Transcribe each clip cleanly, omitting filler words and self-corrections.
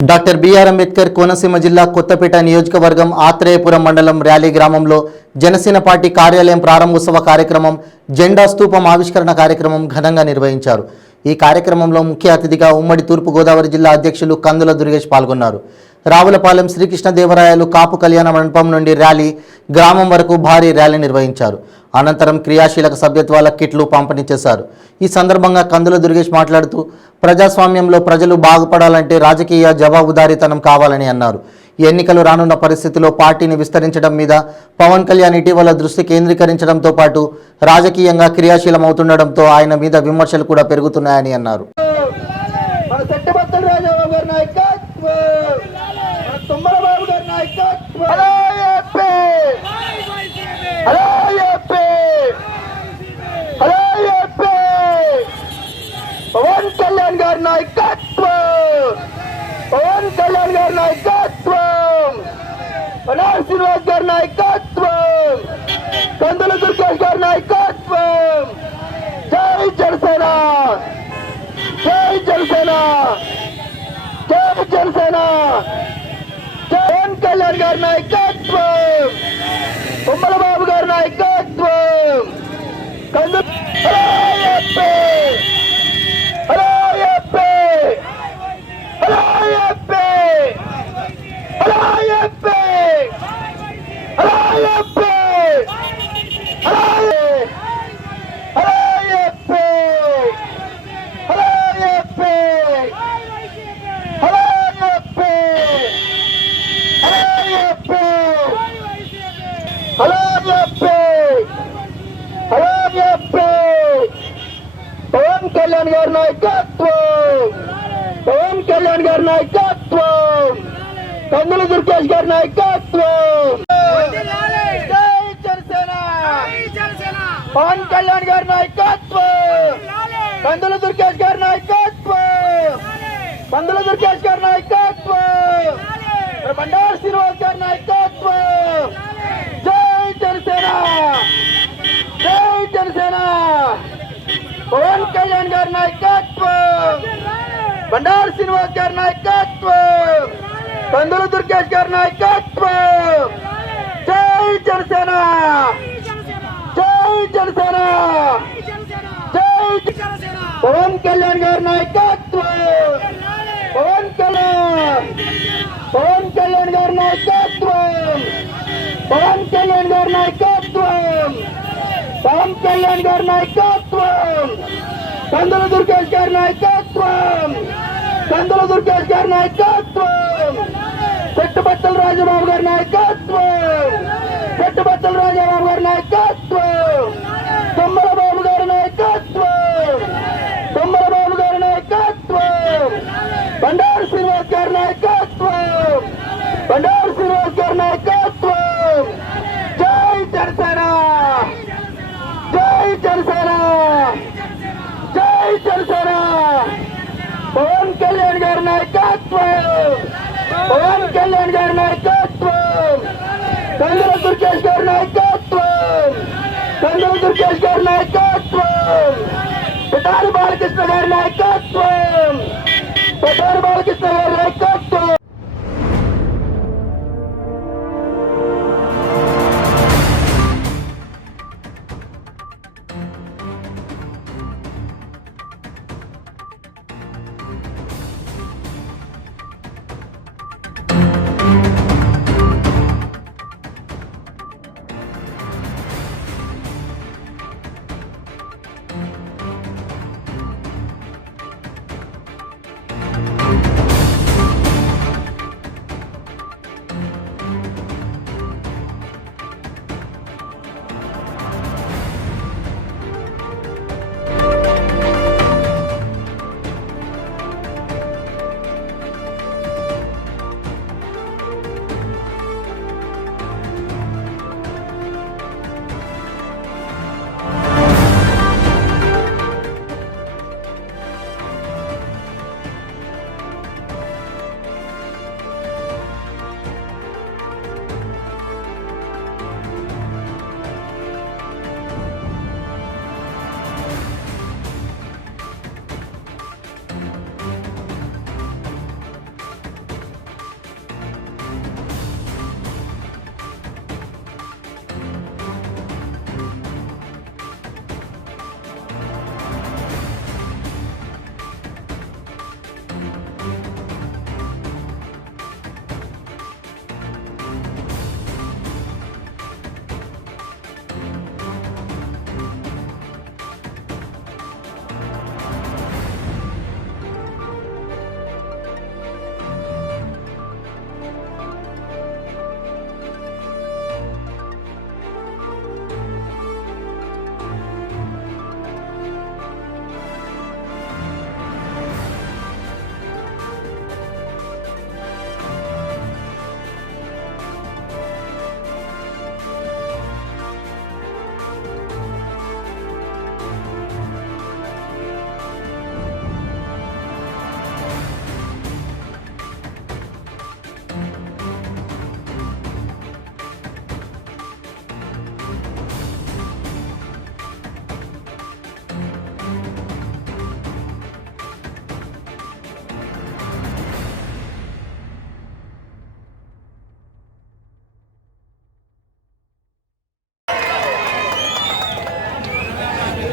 Doctor BR Ambedkar Konaseema జిల్లా కొత్తపేట నియోజకవర్గం ఆత్రేయపురం మండలం ర్యాలీ గ్రామంలో జనసేన పార్టీ కార్యాలయం ప్రారంభోత్సవ కార్యక్రమం జెండా స్తూపం ఆవిష్కరణ కార్యక్రమం ఘనంగా నిర్వహించారు। ఈ కార్యక్రమంలో ముఖ్య అతిథిగా ఉమ్మడి తూర్పు గోదావరి జిల్లా అధ్యక్షులు కందుల దుర్గేష్ పాల్గొన్నారు। రావులపాలెం శ్రీకృష్ణదేవరాయలు కాపు కళ్యాణ మండపం నుండి ర్యాలీ గ్రామం వరకు భారీ ర్యాలీ నిర్వహించారు। అనంతరం క్రియాశీలక సభ్యత్వాల కిట్లు పంపిణీ చేశారు। ఈ సందర్భంగా కందుల దుర్గేష్ మాట్లాడుతూ ప్రజాస్వామ్యంలో ప్రజలు బాగుపడాలంటే రాజకీయ జవాబుదారీతనం కావాలని అన్నారు। ఈ ఎన్నికలు రానున్న పరిస్థితిలో పార్టీని విస్తరించడం మీద పవన్ కళ్యాణ్ ఇటీవల దృష్టి కేంద్రీకరించడంతో పాటు రాజకీయంగా క్రియాశీలమవుతుండడంతో ఆయన మీద విమర్శలు కూడా పెరుగుతున్నాయని అన్నారు। पवन कल्याण गारी नायकत्व पवन कल्याण गारी नायकत्व बनार श्रीनिवास गारी नायकत्व कंदुल दुर्गेश गारी नायकत्व जय जनसेना जय जनसेना जय जनसेना पवन कल्याण गारी नायकत्व उम्मल बाबू गारी नायकत्व कंदुल पवन कल्याण गारी नायकत्व पवन कल्याण गारी नायकत्व कंदुल दुर्गेश गारी नायकत्व जय जनसेना पवन कल्याण गारी नायकत्व कंदुल दुर्गेश गारी नायकत्व कंदुल दुर्गेश गारी नायकत्व बंडार श्रीनिवास गारी नायकत्व जय जनसेना जय जनसेना पवन कल्याण गारी नायकत्व बंडार श्रीनिवास गारी नायकत्व कंदुल दुर्गेश गारी नायकत्व जय जनसेना जय जनसेना जय पवन कल्याण गारी नायकत्व पवन कल्याण गारी नायकत्व पवन कल्याण गारी नायकत्व पवन कल्याण गारी नायकत्व कंदुल दुर्गेश गारी नायकत्व कंदुल दुर्गेश गारी नायकत्व पेट्टुबत्तल राजाबाबु गारी नायकत्व पेट्टुबत्तल राजाबाबु गारी नायकत्व तुम्मల బాబు గారి నాయకత్వ तुम्मల బాబు గారి నాయకత్వ బండారు శ్రీనివాస్ గారి నాయకత్వ బండారు శ్రీనివాస్ గారి నాయకత్వ జై జనసేన जय जनसेना जय जनसेना पवन कल्याण गारी नायकत्व पवन कल्याण गारी नायकत्व कंदुल दुर्गेश गारी नायकत्व कंदुल दुर्गेश गारी नायकत्व पिटारी बालकृष्ण गारी नायकत्व पिटारी बालकृष्ण गारी नायकत्व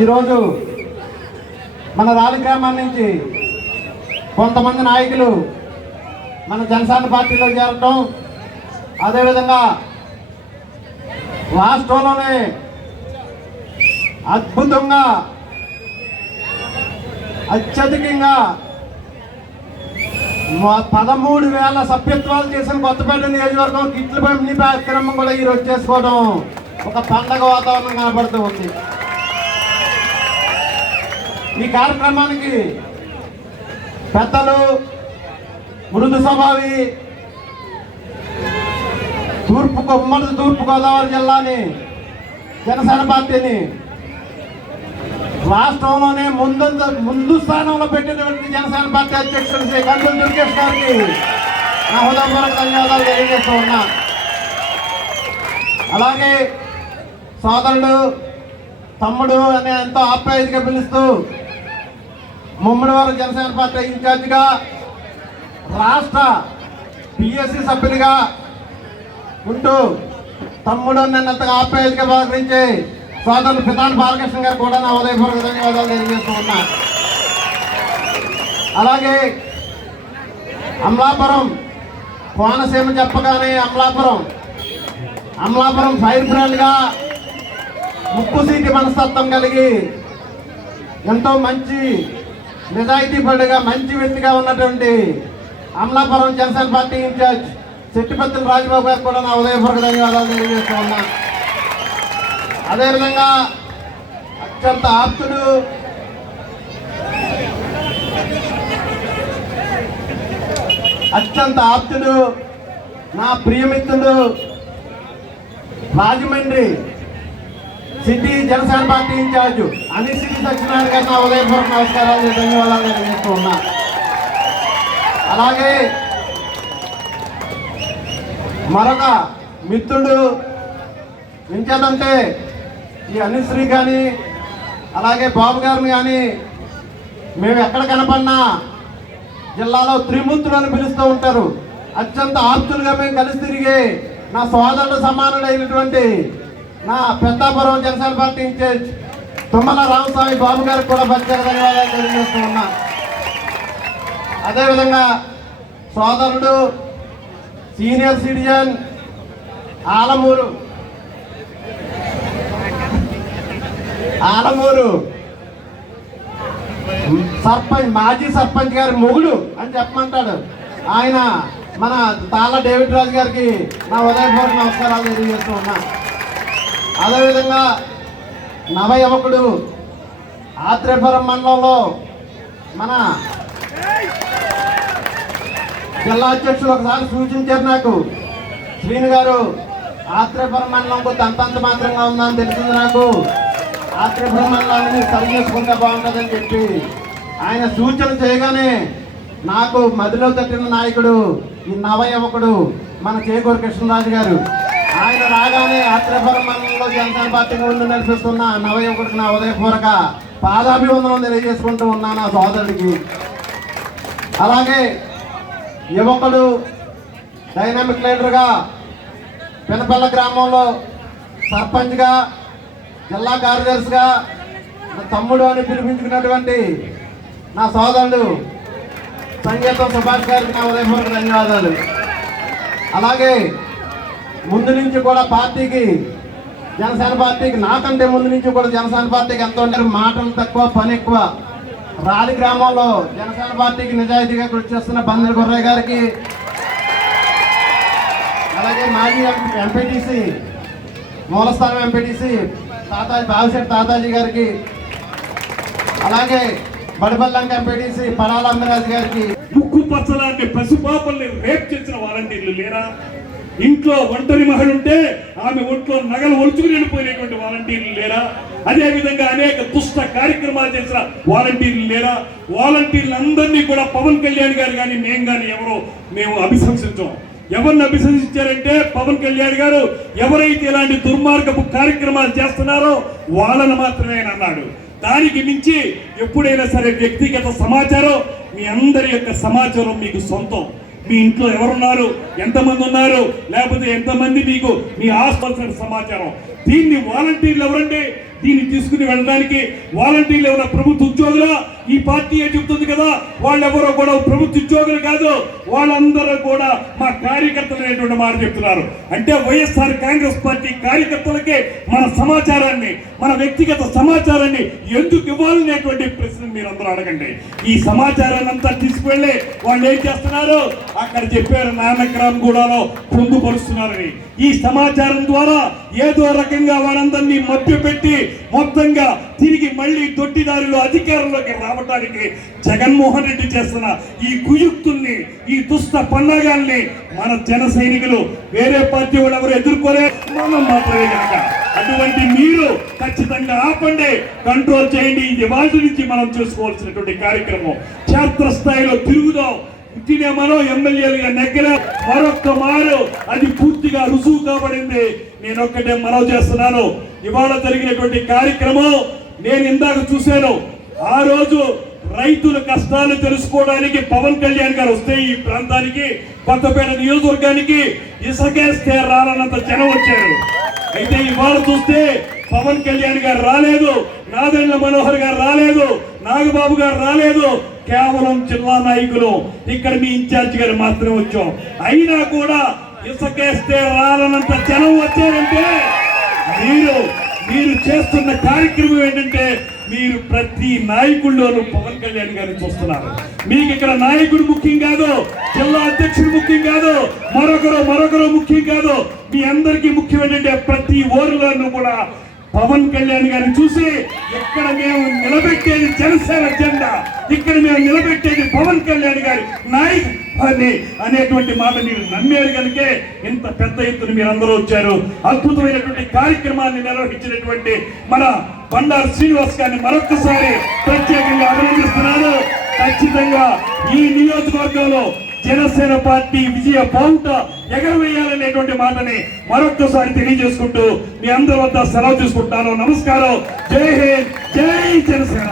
ఈరోజు మన రాలి గ్రామం నుంచి కొంతమంది నాయకులు మన జనసేన పార్టీలో చేరటం, అదేవిధంగా రాష్ట్రంలోనే అద్భుతంగా అత్యధికంగా 13,000 సభ్యత్వాలు చేసిన కొత్తపేట నియోజకవర్గం కిట్లు పంపిణీ కార్యక్రమం కూడా ఈరోజు చేసుకోవడం ఒక పండగ వాతావరణం కనబడుతూ ఉంది. ఈ కార్యక్రమానికి పెద్దలు, మృదు స్వభావి, ఉమ్మడి తూర్పుగోదావరి జిల్లాని జనసేన పార్టీని రాష్ట్రంలోనే ముందు స్థానంలో పెట్టినటువంటి జనసేన పార్టీ అధ్యక్షుడు శ్రీ కందుల దుర్గేష్ గారికి నా హృదయపూర్వక ధన్యవాదాలు తెలియజేస్తూ ఉన్నా. అలాగే సోదరుడు, తమ్ముడు అనే ఎంతో ఆప్యాయతగా పిలుస్తూ ముమ్మడివారు జనసేన పార్టీ ఇన్ఛార్జిగా, రాష్ట్ర పిఎస్సి సభ్యునిగా ఉంటూ తమ్ముడు నన్ను ఎంతగా ఆప్యాయతగా పలకరించే సోదరులు పితాని బాలకృష్ణ గారు కూడా నా ఉదయపూర్వక ధన్యవాదాలు తెలియజేస్తూ ఉన్నా. అలాగే అమలాపురం కోనసీమ చెప్పగానే అమలాపురం ఫైర్ బ్రాండ్గా ముక్కుసీటి మనస్తత్వం కలిగి ఎంతో మంచి నిజాయితీపరుడుగా మంచి వ్యక్తిగా ఉన్నటువంటి అమలాపురం జనసేన పార్టీ ఇన్ఛార్జ్ చెట్టిపత్తుల రాజబాబు గారు కూడా నా ఉదయపూర్వక ధన్యవాదాలు తెలియజేస్తూ ఉన్నా. అదేవిధంగా అత్యంత ఆప్తుడు నా ప్రియమిత్రుడు Rajahmundry city Janasena party incharge అనిశ్చితి సత్యనారాయణ గారు నా ఉదయపూర్వక నమస్కారాలు ధన్యవాదాలు తెలియజేస్తూ ఉన్నా. అలాగే మరొక మిత్రుడు ఎంచేదంటే ఈ అనిశ్రీ కానీ అలాగే బాబు గారిని కానీ మేము ఎక్కడ కనపడినా జిల్లాలో త్రిమూర్తులు అని పిలుస్తూ ఉంటారు. అత్యంత ఆప్తులుగా మేము కలిసి తిరిగి నా సోదరుడు సమానుడైనటువంటి నా పెద్దాపురం జనసేన పార్టీ ఇన్ఛార్జ్ తుమ్మల రామస్వామి బాబు గారికి కూడా ప్రత్యేక ధన్యవాదాలు తెలియజేస్తూ ఉన్నా. అదేవిధంగా సోదరుడు సీనియర్ సిటిజన్ ఆలమూరు సర్పంచ్, మాజీ సర్పంచ్ గారి మొగుడు అని చెప్పమంటాడు ఆయన, మన తాళ్ళ డేవిడ్ రాజు గారికి నా ఉదయపూర్వక నమస్కారాలు తెలియజేస్తూ ఉన్నా. అదేవిధంగా నవ యువకుడు ఆత్రేయపురం మండలంలో మన జిల్లా అధ్యక్షులు ఒకసారి సూచించారు నాకు, శ్రీను గారు ఆత్రేయపురం మండలం అంతంత మాత్రంగా ఉందని తెలిసింది నాకు, ఆత్రేయపురం మండలాన్ని సరి చేసుకుంటే బాగుంటుందని చెప్పి ఆయన సూచన చేయగానే నాకు మదిలో తట్టిన నాయకుడు ఈ నవ యువకుడు మన చేకూరు కృష్ణరాజు గారు. ఆయన రాగానే ఆత్రేయపురం మండలంలో జనసేన పార్టీకి ముందు నడిపిస్తున్న నవ యువకుడికి నా ఉదయపూర్వక పాదాభివందనం తెలియజేసుకుంటూ ఉన్నా నా సోదరుడికి. అలాగే యువకుడు డైనామిక్ లీడర్గా పెనపల్ల గ్రామంలో సర్పంచ్గా, జిల్లా కార్యదర్శిగా నా తమ్ముడు అని పిలిపించుకున్నటువంటి నా సోదరుడు సంగీతం సుభాష్ గారికి నా ఉదయపూర్వక ధన్యవాదాలు. అలాగే ముందు నుంచి కూడా పార్టీకి, జనసేన పార్టీకి, నాకంటే ముందు నుంచి కూడా జనసేన పార్టీకి ఎంతో ఉంటారు, మాటలు తక్కువ పని ఎక్కువ. రాలి గ్రామంలో జనసేన పార్టీకి నిజాయితీగా కృషి చేస్తున్న బందర్ గుర్రయ్య గారికి, అలాగే మాజీ ఎంపీటీసీ, మూలస్థానం ఎంపీటీసీ బావిశెట్టి తాతాజీ గారికి, అలాగే బడిపల్లంక ఎంపీటీసీ పడాల అమ్మిరాజు గారికి. ముక్కు పచ్చలాంటి పసిపాపల్ని రేప్ చేసిన వాలంటీర్లు లేరా? ఇంట్లో ఒంటరి మహిళ ఉంటే ఆమె ఒంట్లో నగలు ఒలుచుకుని వెళ్ళిపోయినటువంటి వాలంటీర్లు లేరా? అదేవిధంగా అనేక దుష్ట కార్యక్రమాలు చేసిన వాలంటీర్లు లేరా? వాలంటీర్లందరినీ కూడా పవన్ కళ్యాణ్ గారు కానీ మేము కానీ మేము అభిశంసించాం. ఎవరిని అభిశంసించారంటే పవన్ కళ్యాణ్ గారు ఎవరైతే ఇలాంటి దుర్మార్గపు కార్యక్రమాలు చేస్తున్నారో వాళ్ళని మాత్రమే అన్నాడు. దానికి మించి ఎప్పుడైనా సరే వ్యక్తిగత సమాచారం, మీ అందరి యొక్క సమాచారం మీకు సొంతం. మీ ఇంట్లో ఎవరున్నారు, ఎంతమంది ఉన్నారు, లేకపోతే ఎంతమంది మీకు మీ ఆస్పల్సిన సమాచారం, దీన్ని వాలంటీర్లు ఎవరండి? దీన్ని తీసుకుని వెళ్ళడానికి వాలంటీర్లు ఎవరో ప్రభుత్వ ఉద్యోగులా? ఈ పార్టీ చెబుతుంది కదా వాళ్ళెవరో కూడా ప్రభుత్వ ఉద్యోగులు కాదు, వాళ్ళందరూ కూడా మా కార్యకర్తలు అనేటువంటి మాట చెప్తున్నారు. అంటే వైఎస్ఆర్ కాంగ్రెస్ పార్టీ కార్యకర్తలకే మన సమాచారాన్ని, మన వ్యక్తిగత సమాచారాన్ని ఎందుకు ఇవ్వాలనేటువంటి ప్రశ్న మీరందరూ అడగండి. ఈ సమాచారాన్ని అంతా తీసుకువెళ్ళి వాళ్ళు ఏం చేస్తున్నారు? అక్కడ చెప్పారు నానక్రామ్గూడలో పొందుపరుస్తున్నారని. ఈ సమాచారం ద్వారా ఏదో రకంగా వాళ్ళందరినీ మభ్యపెట్టి మొత్తంగా తిరిగి మళ్ళీ దొడ్డిదారిలో అధికారంలోకి రావడానికి జగన్మోహన్ రెడ్డి చేస్తున్న ఈ కుయుక్తుల్ని, ఈ దుష్ట పన్నాగాల్ని మన జన సైనికులు, వేరే పార్టీ వాళ్ళు ఎవరు ఎదుర్కోలే, మనం మాత్రమే కనుక అటువంటి మీరు ఖచ్చితంగా ఆపండి, కంట్రోల్ చేయండి. ఇది వాటి నుంచి మనం చేసుకోవాల్సినటువంటి కార్యక్రమం. క్షేత్రస్థాయిలో తిరుగుదాం. మనం ఎమ్మెల్యేలుగా నెగ్గర మరొక్క మారు అది పూర్తిగా రుజువు కాబడింది. నేను ఒక్కటే మనవి చేస్తున్నాను, ఇవాళ జరిగినటువంటి కార్యక్రమం నేను ఇందాక చూశాను. ఆ రోజు రైతుల కష్టాలు తెలుసుకోవడానికి పవన్ కళ్యాణ్ గారు వస్తే ఈ ప్రాంతానికి, కొత్తపేట నియోజకవర్గానికి ఇసుకేస్తే రాలన్నంత జనం వచ్చారు. అయితే ఇవాళ చూస్తే పవన్ కళ్యాణ్ గారు రాలేదు, నాదెండ్ల మనోహర్ గారు రాలేదు, నాగబాబు గారు రాలేదు, కేవలం జిల్లా నాయకులు ఇక్కడ మీ ఇన్ఛార్జ్ గారు మాత్రమే వచ్చాం. అయినా కూడా ఇసుకేస్తే రాలనంత జనం వచ్చారంటే మీరు చేస్తున్న కార్యక్రమం ఏంటంటే మీరు ప్రతి నాయకుల్లోనూ పవన్ కళ్యాణ్ గారిని చూస్తున్నారు. మీకు ఇక్కడ నాయకుడు ముఖ్యం కాదు, జిల్లా అధ్యక్షుడు ముఖ్యం కాదు, మరొకరు ముఖ్యం కాదు. మీ అందరికీ ముఖ్యం ఏంటంటే ప్రతి ఊరిలోనూ కూడా పవన్ కళ్యాణ్ గారిని చూసి ఇక్కడ మేము నిలబెట్టేది జనసేన జెండా, ఇక్కడ మేము నిలబెట్టేది పవన్ కళ్యాణ్ గారి నాయకుడిని అనేటువంటి మాట మీరు నమ్మారు కనుకే ఇంత పెద్ద ఎత్తున మీరందరూ వచ్చారు. అద్భుతమైనటువంటి కార్యక్రమాన్ని నిర్వహించినటువంటి మన బండారు శ్రీనివాస్ గారిని మరొకసారి ప్రత్యేకంగా అభినందిస్తున్నాను. ఖచ్చితంగా ఈ నియోజకవర్గంలో జనసేన పార్టీ విజయ బావుట ఎగరవేయాలనేటువంటి మాటని మరొక్కసారి తెలియజేసుకుంటూ మీ అందరి వద్ద సెలవు తీసుకుంటాను. నమస్కారం. జై హింద్, జై జనసేన.